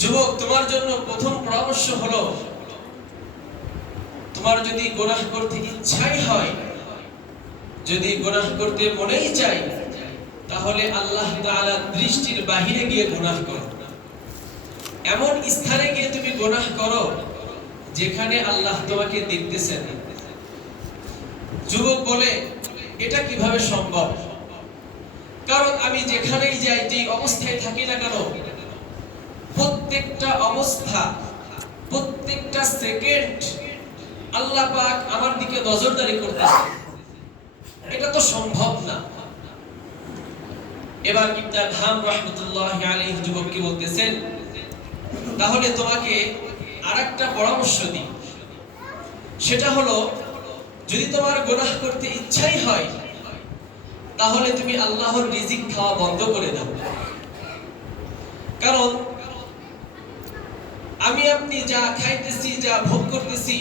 যুবক, তোমার জন্য প্রথম পরামর্শ হলো, তোমার যদি গুনাহ করতে ইচ্ছাই হয়, যদি গুনাহ করতে মনেই চাই, তাহলে আল্লাহ তাআলার দৃষ্টির বাহিরে গিয়ে গুনাহ করো। এমন স্থানে গিয়ে তুমি গুনাহ করো যেখানে আল্লাহ তোমাকে দেখতেছেন। যুবক বলে, এটা কিভাবে সম্ভব? কারণ আমি যেখানেই যাই, যে অবস্থায় থাকি না কেন, প্রত্যেকটা অবস্থা, প্রত্যেকটা সেকেন্ড আল্লাহ পাক আমার দিকে নজরদারি করতেছে। এটা তো সম্ভব না। এবার ইবনে আদহাম রাহমাতুল্লাহি আলাইহি যুবককে বলতেছেন, তাহলে তোমাকে আরেকটা পরামর্শ দিই। সেটা হলো, যদি তোমার গুনাহ করতে ইচ্ছাই হয়, তাহলে তুমি আল্লাহর রিজিক খাওয়া বন্ধ করে দাও। কারণ আমি আপনি যা খাইতেছি, যা ভোগ করতেছি,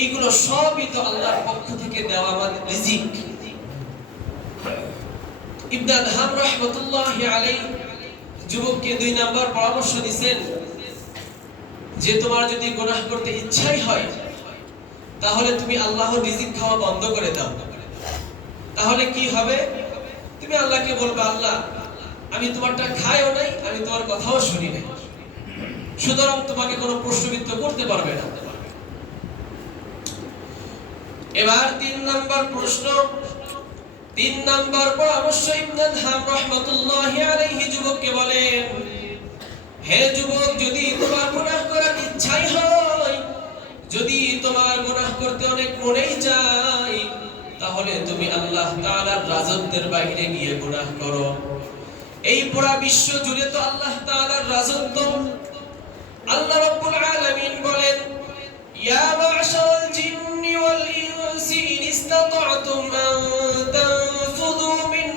এইগুলো সবই তো আল্লাহর পক্ষ থেকে দেওয়া আমাদের রিজিক। ইবনে আদহাম রাহমাতুল্লাহি আলাইহি যুবককে 2 নাম্বার পরামর্শ দিবেন যে তোমার যদি গুনাহ করতে ইচ্ছাই হয়, তাহলে তুমি আল্লাহর রিজিক খাওয়া বন্ধ করে দাও। তাহলে কি হবে? তুমি আল্লাহকে বলবা, আল্লাহ, আমি তোমারটা খাইও নাই, আমি তোমার কথাও শুনি নাই, সুতরাং তোমাকে কোনো প্রশ্নবিদ্ধ করতে পারবে না। এবার 3 নাম্বার প্রশ্ন, 3 নাম্বার পরামর্শ ইবনে আদহাম রাহমাতুল্লাহি আলাইহি যুবককে বলেন, হে যুবক, যদি তোমার গুনাহ করার ইচ্ছাই হয়, যদি তোমার গুনাহ করতে অনেক মনেই চাই, তাহলে তুমি আল্লাহ তাআলার রাজত্বের বাইরে গিয়ে গুনাহ করো। এই পুরো বিশ্ব জুড়ে তো আল্লাহ তাআলার রাজত্ব। আল্লাহ রাব্বুল আলামিন বলেন, ইয়া মা'শারাল জিন্নি ওয়াল ইনসি ইন ইসতাতা'তুম আন তানফুযু মিন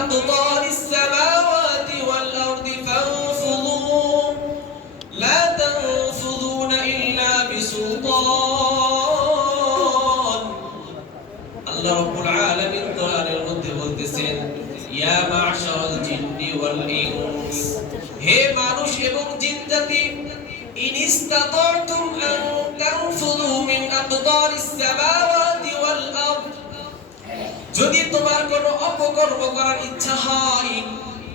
আকতারিস সামাওয়াতি ওয়াল আরদি ফানফুযু লা তানফুযুনা ইল্লা বিসুলতান। আল্লাহ রাব্বুল আলামিন কোরআনের মধ্যে বলতেছেন, ইয়া মা'শারাল জিন্নি ওয়াল ইনস, হে মানুষ এবং জিন জাতি, ইন ইসতাতা'তুম আন তানফুযু মিন আকতারিস সামাওয়াতি ওয়াল আরদ, যদি তোমার কোনো অপকর্ম করার ইচ্ছা হয়,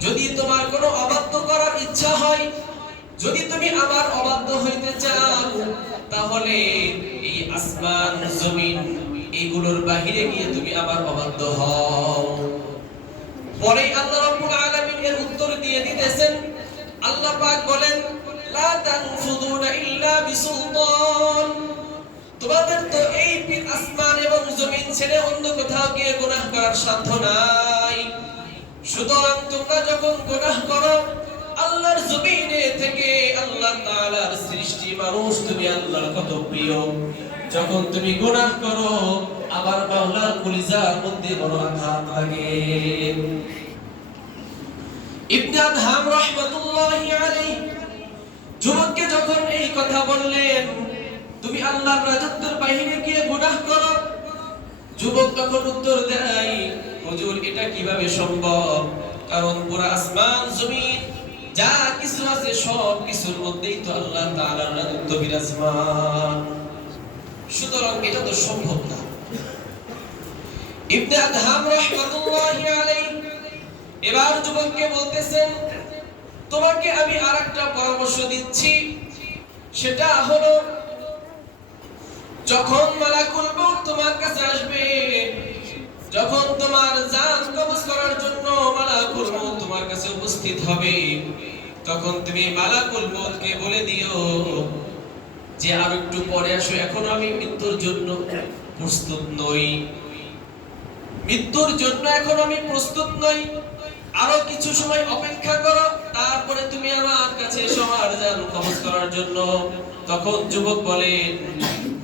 যদি তোমার কোনো অবাধ্য করার ইচ্ছা হয়, যদি তুমি আমার অবাধ্য হইতে চাও, তাহলে এই আসমান জমিন এইগুলোর বাহিরে গিয়ে তুমি আমার অবাধ্য হও। পরে আল্লাহ রাব্বুল আলামিন এর উত্তর দিয়ে দিতেছেন। আল্লাহ পাক বলেন, লা তানফুযুনা ইল্লা বিসুলতান, তোমাদের তো এই আসমান এবং জমিন ছেড়ে অন্য কোথাও গিয়ে গুনাহ করার সাধ্য নাই। সুতরাং তোমরা যখন গুনাহ করো, আল্লাহর জমিনে থেকে আল্লাহ তাআলার সৃষ্টি মানুষ, তুমি আল্লাহর কত প্রিয়, যখন তুমি গুনাহ করো, আবার মাওলার কলিজার মধ্যে বড় আঘাত লাগে। ইবনে আদহাম রাহমাতুল্লাহি আলাইহি যুবককে যখন এই কথা বললেন, তুমি আল্লাহর রাজত্বের বাইরে গিয়ে গুনাহ করো, যুবক তখন উত্তর দেয়, হুজুর, এটা কিভাবে সম্ভব? কারণ পুরো আসমান জমিন যা কিছু আছে সব কিছুর মধ্যেই তো আল্লাহ তাআলার রাজত্ব বিরাজমান, সুতরাং এটা তো সম্ভব না। ইবনে আদহাম রাহমাতুল্লাহি আলাইহি এবার যুবককে বলতেছেন, তোমাকে আমি আরেকটা পরামর্শ দিচ্ছি। সেটা হলো, যখন মালাকুল মউত তোমার কাছে আসবে, যখন তোমার জান কবজ করার জন্য মালাকুল মউত তোমার কাছে উপস্থিত হবে, তখন তুমি মালাকুল মউতকে বলে দিও যে আর একটু পরে আসো, এখন আমি মৃত্যুর জন্য প্রস্তুত নই, মৃত্যুর জন্য এখন আমি প্রস্তুত নই, আরো কিছু সময় অপেক্ষা করো, তারপরে তুমি আমার কাছে এসো আমার জান কবজ করার জন্য। তখন যুবক বলে,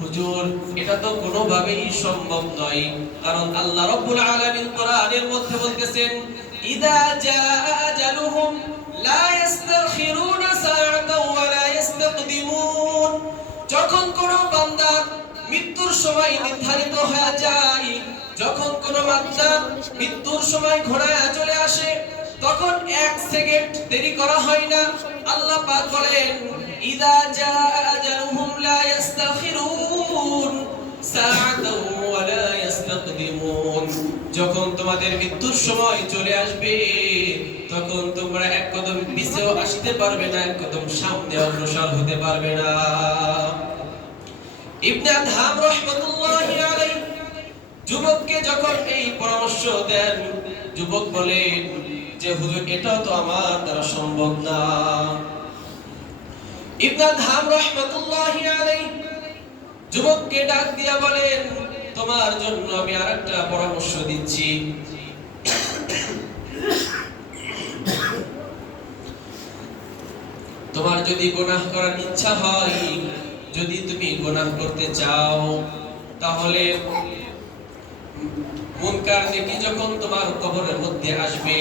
হুজুর, এটা তো কোনোভাবেই সম্ভব নয়, কারণ আল্লাহ রাব্বুল আলামিন কোরআনের মধ্যে বলতেছেন, ইদা জাআ আজালুহুম লা ইস্তাখিরুনা সাআতাও ওয়া লা ইস্তাকদিমুন, যখন কোনো বান্দার মৃত্যুর সময় নির্ধারিত হয়ে যায়, যখন কোনো বান্দা মৃত্যুর সময় ঘোড়ায় চলে আসে, তখন এক সেকেন্ড দেরি করা হয় না। আল্লাহ পাক বলেন ইযা জাআ আজালুহুম লা ইস্তাখিরুন সাআতাও ওয়া লা ইস্তাকদিমুন। যখন তোমাদের মৃত্যুর সময় চলে আসবে তখন তোমরা এক কদম পিছেও আসতে পারবে না, এক কদম সামনে অগ্রসর হতে পারবে না। ইবনে আদহাম রাহমাতুল্লাহি আলাইহি যুবককে যখন এই পরামর্শ দেন, যুবক বলেন যে হুজুর এটাও তো আমার দ্বারা সম্ভব না। ইবনে আদহাম রাহমাতুল্লাহি আলাইহি যুবককে ডাক দিয়া বলেন তোমার জন্য আমি আরেকটা পরামর্শ দিচ্ছি। তোমার যদি গুনাহ করার ইচ্ছা হয়, যদি তুমি গুনাহ করতে চাও, তাহলে মুনকার নেকি যখন তোমার কবরের মধ্যে আসবে,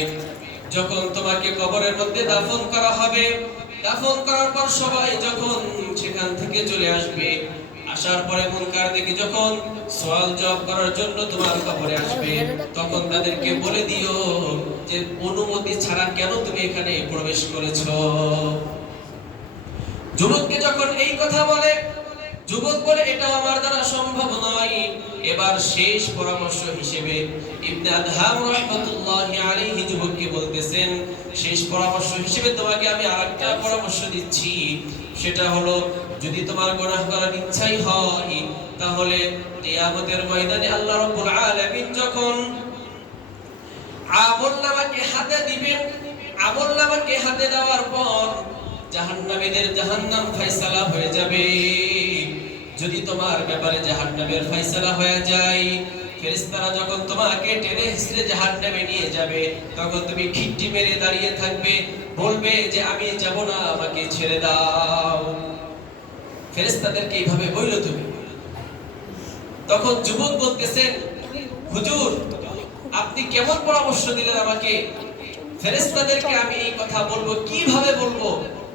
যখন তোমাকে কবরের মধ্যে দাফন করা হবে, দাফন করার পর সবাই যখন সেখান থেকে চলে আসবে, আসার পরে মুনকার নেকি যখন সওয়াল জবাব করার জন্য তোমার কবরে আসবে, তখন তাদেরকে বলে দিও যে অনুমতি ছাড়া কেন তুমি এখানে প্রবেশ করেছো। যুবককে যখন এই কথা বলে, যুবক বলে এটা আমার দ্বারা সম্ভব নয়। এবার শেষ পরামর্শ হিসেবে ইবনে আদহাম রাহমাতুল্লাহি আলাইহি যুবককে বলতেছেন শেষ পরামর্শ হিসেবে তোমাকে আমি আরেকটা পরামর্শ দিচ্ছি, সেটা হলো যদি তোমার গুনাহ করার ইচ্ছাই হয় তাহলে কিয়ামতের ময়দানে আল্লাহ রাব্বুল আলামিন যখন আমলনামাকে হাতে দিবেন, আমলনামাকে হাতে দেওয়ার পর জাহান্নামীদের জাহান্নাম ফয়সালা হয়ে যাবে। যদি তোমার ব্যাপারে জাহান্নামের ফয়সালা হয়ে যায়, ফেরেশতারা যখন তোমাকে টেনে হিঁচড়ে জাহান্নামে নিয়ে যাবে, তখন তুমি খিট্টি মেরে দাঁড়িয়ে থাকবে, বলবে যে আমি যাব না, আমাকে ছেড়ে দাও। ফেরেশতাদেরকে এইভাবে বললো তুমি। তখন যুবক বলতেছেন হুজুর আপনি কেমন পরামর্শ দিলেন আমাকে, ফেরেশতাদেরকে আমি এই কথা বলবো, কিভাবে বলবো?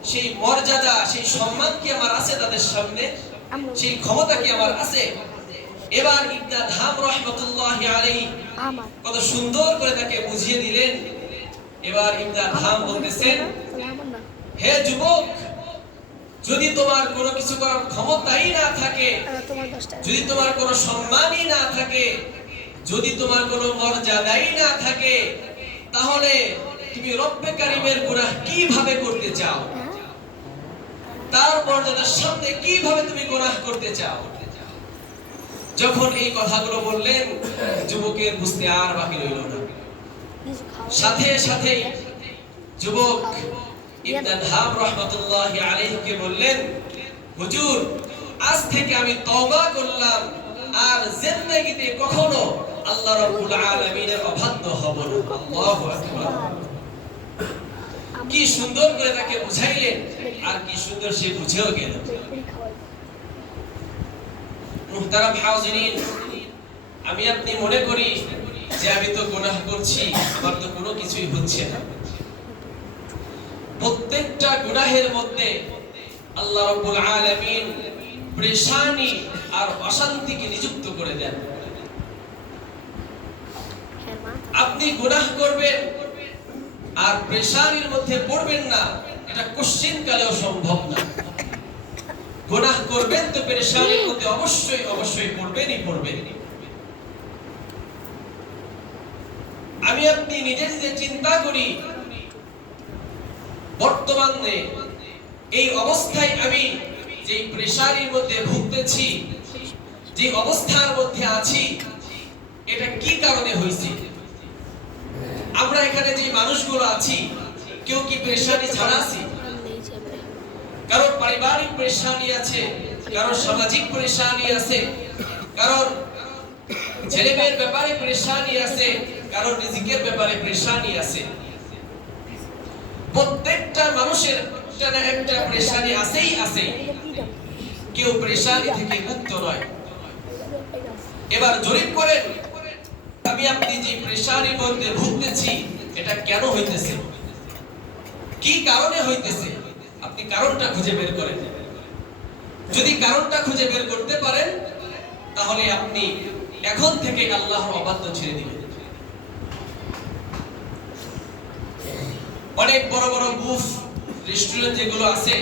সেই মর্যাদা সেই সম্মান কি আমার আছে তাদের সামনে? সেই ক্ষমতা কি আমার আছে? এবার ইবনে আদহাম রাহমাতুল্লাহি আলাইহি কত সুন্দর করে তাকে বুঝিয়ে দিলেন। এবার ইবনে আদহাম বলতেছেন হে যুবক, যদি তোমার কোনো কিছু করার ক্ষমতাই না থাকে, যদি তোমার কোনো সম্মানই না থাকে, যদি তোমার কোনো মর্যাদাই না থাকে, তাহলে তুমি রব্বে কারীমের গুনাহ কিভাবে করতে চাও? তার মর্যাদার সামনে কিভাবে তুমি গুনাহ করতে চাও? যখন এই কথাগুলো বললেন, যুবকের বুঝতে আর বাকি রইল না। সাথে সাথে যুবক ইবনে আদহাম রাহমাতুল্লাহি আলাইহিকে বললেন হুজুর আজ থেকে আমি তওবা করলাম, আর জিন্দেগিতে কখনো আল্লাহ রাব্বুল আলামিনের অবাধ্য হব না। আল্লাহু আকবার। কি সুন্দর করে তাকে বুঝাইলেন, আর কি সুন্দর সে বুঝেও গেল। মুহতারাম হাজিরিন, আমি আপনি মনে করি যে আমি তো গুনাহ করছি, আমার তো কোনো কিছুই হচ্ছে না। প্রত্যেকটা গুনাহের মধ্যে আল্লাহ রাব্বুল আলামিন পেরেশানি আর অশান্তিকে নিযুক্ত করে দেন। আপনি গুনাহ করবেন আর পেরেশানির মধ্যে পড়বেন না, এটা কোশ্চিন কালেও সম্ভব না। গুনাহ করবেন তো পেরেশানির মধ্যে অবশ্যই অবশ্যই পড়বেনই পড়বেন। আমি আপনি নিজে নিজে চিন্তা করি, বর্তমানে এই অবস্থায় আমি যে পেরেশানির মধ্যে ভুগতেছি, যে অবস্থার মধ্যে আছি, এটা কি কারণে হয়েছে? আমরা এখানে যে মানুষগুলো আছি, কেউ কি পেরেশানি ছাড়া আছি? কারোর পারিবারিক পেরেশানি আছে, কারোর সামাজিক পেরেশানি আছে, কারোর ছেলেমেয়ের ব্যাপারে পেরেশানি আছে, কারোর রিজিকের ব্যাপারে পেরেশানি আছে। প্রত্যেকটা মানুষের একটা না একটা পেরেশানি আছেই আছে, কেউ পেরেশানি থেকে মুক্ত নয়। এবার জরিপ করেন, আমি আপনি যে পেরেশানির মধ্যে ভুগতেছি, এটা কেন হইতেছে, কি কারণে হইতেছে? আপনি কারণটা খুঁজে বের করেন। যদি কারণটা খুঁজে বের করতে পারেন, তাহলে আপনি এখন থেকে আল্লাহর অবাধ্য ছেড়ে দিবেন। অনেক বড় বড় বুফ রেস্টুরেন্ট যেগুলো আছে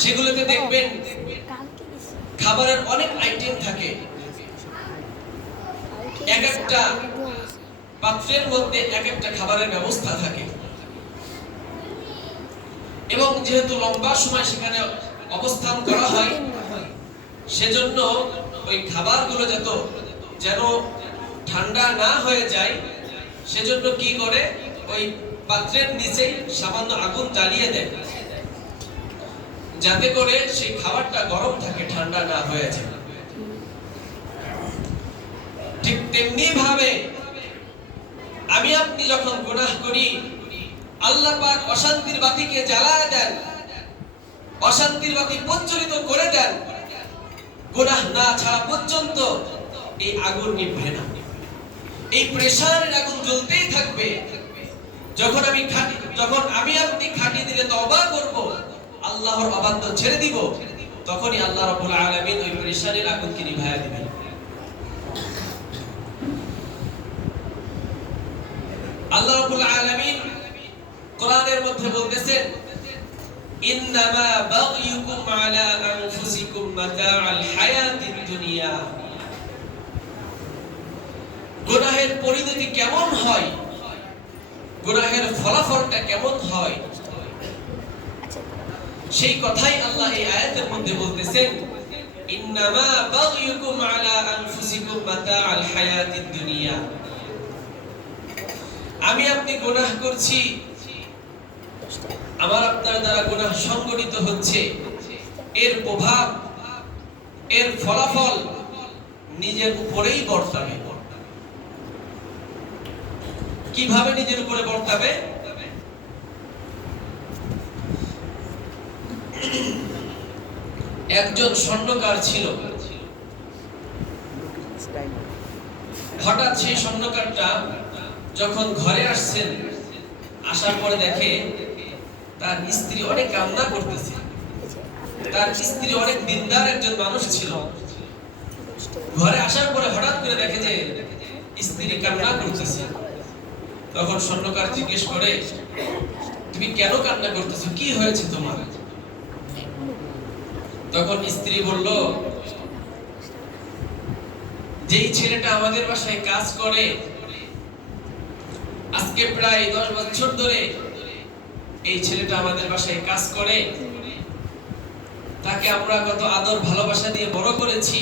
সেগুলোতে দেখবেন খাবারের অনেক আইটেম থাকে, এক একটা পাত্রের মধ্যে এক একটা খাবারের ব্যবস্থা থাকে, এবং যেহেতু লম্বা সময় সেখানে অবস্থান করা হয় সেজন্য ওই খাবারগুলো যেন ঠান্ডা না হয়ে যায় সেজন্য কি করে ওই পাত্রের নিচে সামান্য আগুন জ্বালিয়ে দেয় যাতে করে সেই খাবারটা গরম থাকে, ঠান্ডা না হয়ে যায়। ঠিক তেমনি ভাবে আমি আপনি যখন গুনাহ করি আল্লাহ পাক অশান্তির বাতিকে জ্বালায় দেন, অশান্তির বাতি প্রজ্বলিত করে দেন, গুনাহ না ছাড়া পর্যন্ত এই আগুন নিভবে না, এই প্রেসারের আগুন জ্বলতেই থাকবে। যখন আমি আপনি খাঁটি দিলে তওবা করব, আল্লাহর অবাধ্য ছেড়ে দিব, তখনই আল্লাহ রাব্বুল আলামিন ওই প্রেসারের আগুনকে নিভায়া দিবেন। আল্লাহ রাব্বুল আলামিন কোরআনের মধ্যে বলতেছেন, ইন্নামা বাগয়ুকুম আলা আনফুসিকুম মাতাআল হায়াতিদ দুনিয়া। গুনাহের পরিণতি কেমন হয়, গুনাহের ফলাফলটা কেমন হয়, সেই কথাই আল্লাহ এই আয়াতের মধ্যে বলতেছেন, ইন্নামা বাগয়ুকুম আলা আনফুসিকুম মাতাআল হায়াতিদ দুনিয়া। আমি আপনি গুনাহ করছি, আমার আপনার দ্বারা গুনাহ সংগঠিত হচ্ছে, এর প্রভাব, এর ফলাফল নিজের উপরেই বর্তাবে। কিভাবে নিজের উপরে বর্তাবে? একজন স্বর্ণকার ছিল, হঠাৎ সেই স্বর্ণকারটা যখন ঘরে আসছেন, আসার পরে দেখে তার স্ত্রী অনেক কান্না করতেছে। তার স্ত্রী অনেক দিনদার একজন মানুষ ছিল। ঘরে আসার পরে হঠাৎ করে দেখে যে স্ত্রী কান্না করতেছে। তখন স্বর্ণকার জিজ্ঞেস করে, তুমি কেন কান্না করতেছো, কি হয়েছে তোমার? তখন স্ত্রী বলল, যেই ছেলেটা আমাদের বাসায় কাজ করে, আজকে প্রায় 10 বছর ধরে এই ছেলেটা আমাদের বাসায় কাজ করে, তাকে আমরা কত আদর ভালোবাসা দিয়ে বড় করেছি।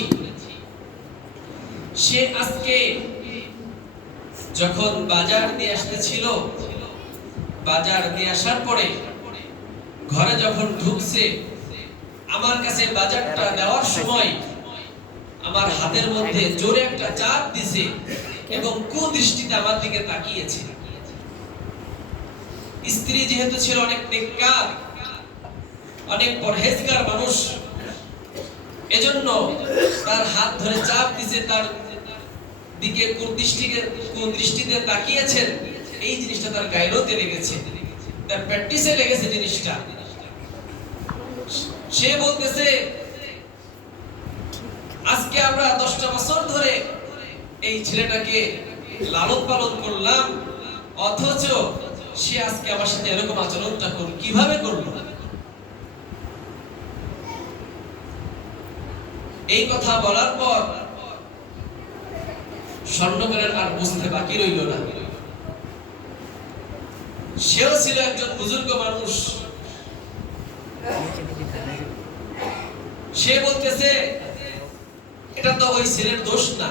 সে আজকে যখন বাজার দিয়ে আসতেছিল, বাজার দিয়ে আসার পরে ঘরে যখন ঢুকছে, আমার কাছে বাজারটা দেওয়ার সময় আমার হাতের মধ্যে জোরে একটা চাপ দিছে এবং কুদৃষ্টিতে আমার দিকে তাকিয়েছে। স্ত্রী যেহেতু ছিল অনেক নেককার, অনেক পরহেজগার মানুষ, এজন্য তার হাত ধরে চাপ দিছে, তার দিকে কুদৃষ্টিতে তাকিয়েছেন। এই জিনিসটা তার গায়রতে লেগেছে, তার প্র্যাকটিসে লেগেছে জিনিসটা। সে বলতেছে, আজকে আমরা 10টা বছর ধরে এই ছেলেটাকে লালন পালন করলাম, অথচ সে আজকে আমার সাথে এরকম আচরণটা কিভাবে করলো? এই কথা বলার পর স্বর্ণকারের আর বুঝতে বাকি রইল না। সেও ছিল একজন বুজুর্গ মানুষ। সে বলতেছে, এটা তো ওই ছেলের দোষ না,